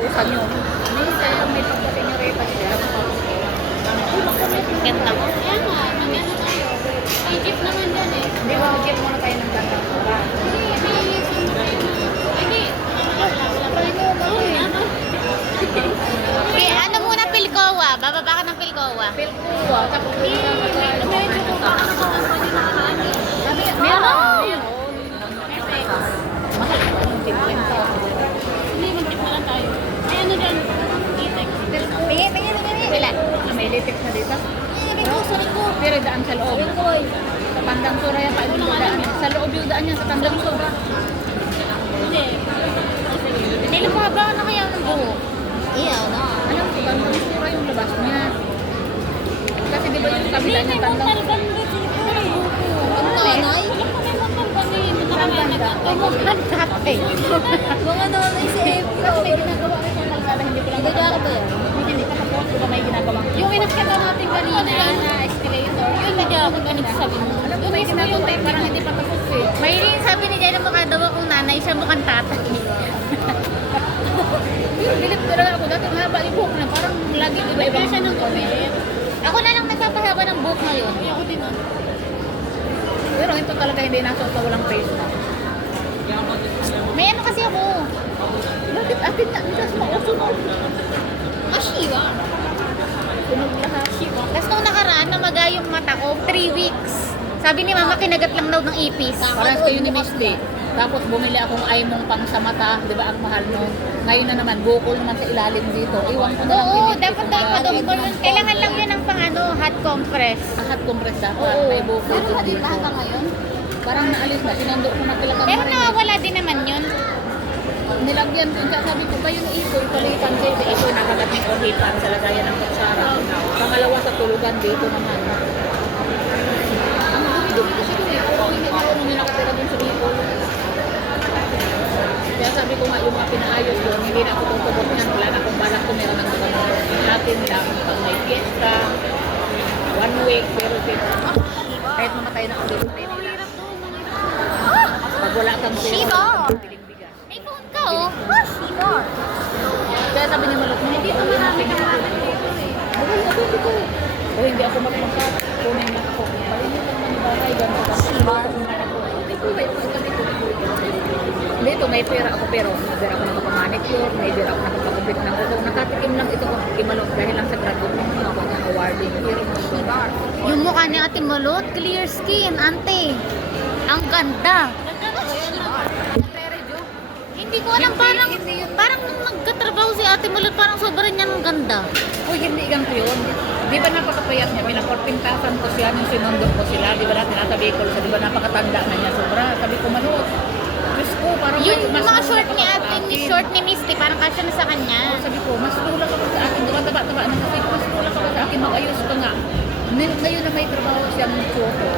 Usan nyo. Hindi tayo lang may pagdating yung repa siya. Ganda mo. Kaya nga, mag-ano tayo. May jeep naman dyan eh. Hindi ba, mag-get muna tayo ng gandang sura. Hindi, may siyempre. Hindi. Wala pa rin yung ano muna, Pilcoa. Bababa ka ng Pilcoa. Pilkuwa, tapos Medyo kung baka nakakampan yung nakakaan. meron. Mahal pa yung jeep. Hindi, mag-jeep na lang tayo. Ay, ano dyan? Itek. Tingin. Wala. May litik na dito. Sorry ko. Pero daan sa loob. Sa Tandang Sura yan, paano yung daan? Sa loob yung daan yan, sa Tandang Sura. Hindi. Hindi, lumaba na kaya ng buhok. Iyaw na. Alam mo, Tandang Sura yung labas niya. Kasi di ba yung kabila niya, Tandang Sura? Ang nanay? Ang ganda. Ang tatay. Mga nanay si Epi. Kasi may ginagawa rin siyang kalsada, hindi ko lang Nagagawa ba yan? Hindi ka tapos, di ba may ginagawa? Yung inakita natin kanina na escalator, Yun na dyan ako ganagsasabi mo. alam mo, may ginagawa eh, parang hindi pa tapos eh. Mayroon sabi ni Jai na mukha daw akong nanay, siya mukhang tatay. Pero bilip talaga ako, dati mahaba yung buhok na, parang lagi iba-ibang siya ng comment. Ako na lang nagpapahaba ng buhok ngayon. Ako din ah. Pero ito talaga hindi nasuot na walang face na. May ano kasi ako. Bakit atin na, hindi sa mausunod. Ashiwa. Sunog lahat. Tapos nung nakaraan, namaga yung mata ko, 3 weeks. Sabi ni mama, kinagat lang daw ng ipis. Parang kayo ni Misty. Tapos bumili akong aymong pang sa mata, di ba ang mahal nun? Ngayon na naman, bukol naman sa ilalim dito. Iwan ko na lang. Oo, pinipit dapat kung dapat bakit. doktor yun. Kailangan lang yun ng pang ano, hot compress. Ang hot compress dapat, Oo. may bukol Pero din hadid dito. na hanggang ngayon? Parang naalis na, sinundo ko na pila Pero nawawala din naman yun. Nilagyan ko, sabi ko, kayo na ito, palitan kayo. Ito, nakagat ng orhipan sa lagayan ng kutsara. Pangalawa sa tulugan dito naman. Ang dumi-dumi kasi ko eh. Pero hindi ko nung nakatira din sa Bicol. Kaya sabi ko nga, yung mga pinaayos doon, hindi na ako tutubok niyan. Wala na akong balak tumira ng mga natin lang. Pag may fiesta, 1 week, pero kahit mamatay na ulit nila. Pag wala kang Shiba! piling bigas. May phone ka oh. Shiba! Kaya sabi ni Malok, hindi pa marami na sabi ko. O hindi ako magmangkat. Kunin lang ako. Malinis lang ng bahay. Dito may pera ako pero may pera ako nakapamanicure, may pera ako nakapagupit ng ulo. Nakatikim lang ito kay Malok dahil lang sa graduate ko ako ng awarding. Yung mukha ni Ate Mulot, clear skin, ante. Ang ganda. Hindi ko alam, parang nung nagkatrabaho si Ate Mulot, parang sobrang niyang ganda. Uy, hindi ganito yun. Di ba napakapayat niya? May 14,000 ko siya nung sinundo ko sila. Di ba natin nasa Bicol? Di ba napakatanda na niya? Sobra. Sabi ko, Malok, Diyos ko, parang Yung mas mga tulak short ako ni sa Ate, ni akin. short ni Misty, parang kasya na sa kanya. Sabi ko, mas tulak ako sa akin. Taba-taba na kasi mas tulak ako sa akin. Mag-ayos ka nga. Ngayon na may trabaho siyang choco.